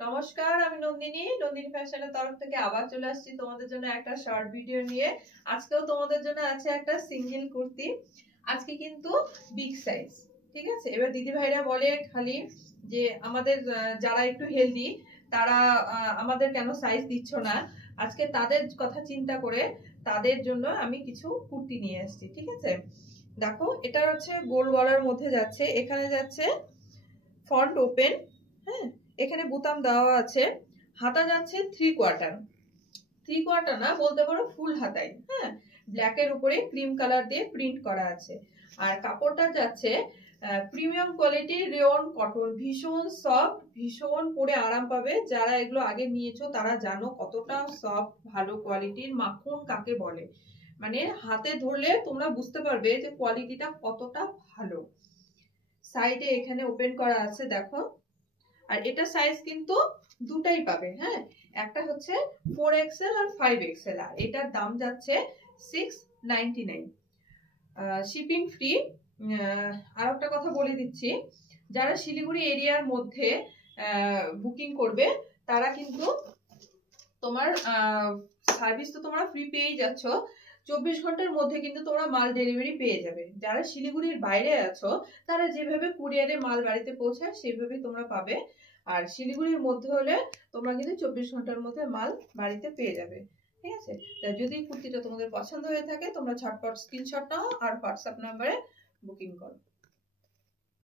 নমস্কার, আমি নন্দিনী ফ্যাশনের তরফ থেকে আবার চলে আসছি তোমাদের জন্য একটা শর্ট ভিডিও নিয়ে। আজকেও তোমাদের জন্য আছে একটা সিঙ্গেল কুর্তি। আজকে কিন্তু বিগ সাইজ, ঠিক আছে। এবার দিদি ভাইরা বলে খালি যে আমাদের যারা একটু হেলদি তারা আমাদের কেন সাইজ দিচ্ছ না। আজকে তাদের কথা চিন্তা করে তাদের জন্য আমি কিছু কুর্তি নিয়ে আসছি, ঠিক আছে। দেখো, এটা হচ্ছে গোল গলার মধ্যে যাচ্ছে, এখানে যাচ্ছে ফ্রন্ট ওপেন, হ্যাঁ, এখানে বোতাম দেওয়া আছে। হাতা যাচ্ছে 3/4 না, বলতে পারো ফুল হাতায়, হ্যাঁ। ব্ল্যাকের উপরে ক্রিম কালার দিয়ে প্রিন্ট করা আছে। আর কাপড়টা যাচ্ছে প্রিমিয়াম কোয়ালিটির রেয়ন কটন, ভীষণ সফট, ভীষণ পরে আরাম পাবে। যারা এগুলো আগে নিয়েছো তারা জানো কতটা সফট, ভালো কোয়ালিটির। মাখন কাকে বলে, মানে হাতে ধরলে তোমরা বুঝতে পারবে যে কোয়ালিটিটা কতটা ভালো। সাইডে এখানে ওপেন করা আছে, দেখো। আর এটা সাইজ কিন্তু দুটাই পাবে, হ্যাঁ। একটা হচ্ছে 4XL আর 5XL, আর এটার দাম যাচ্ছে 699, শিপিং ফ্রি। আর একটা কথা বলে দিচ্ছি, যারা শিলিগুড়ি এরিয়ার মধ্যে বুকিং করবে তারা কিন্তু তোমার সার্ভিস তো তোমরা ফ্রি পেয়ে যাচ্ছ। 24 ঘন্টার মধ্যে কিন্তু তোমরা মাল ডেলিভারি পেয়ে যাবে। যারা শিলিগুড়ির বাইরে আছো তারা যেভাবে কুরিয়ারে মাল বাড়িতে পৌঁছায় সেভাবেই তোমরা পাবে। আর শিলিগুড়ির মধ্যে হলে তোমরা কিন্তু 24 ঘন্টার মধ্যে মাল বাড়িতে পেয়ে যাবে, ঠিক আছে। যদি কুর্তিটা তোমাদের পছন্দ হয়ে থাকে তোমরা ঝটপট স্ক্রিনশট নাও আর হোয়াটসঅ্যাপ নাম্বারে বুকিং করো।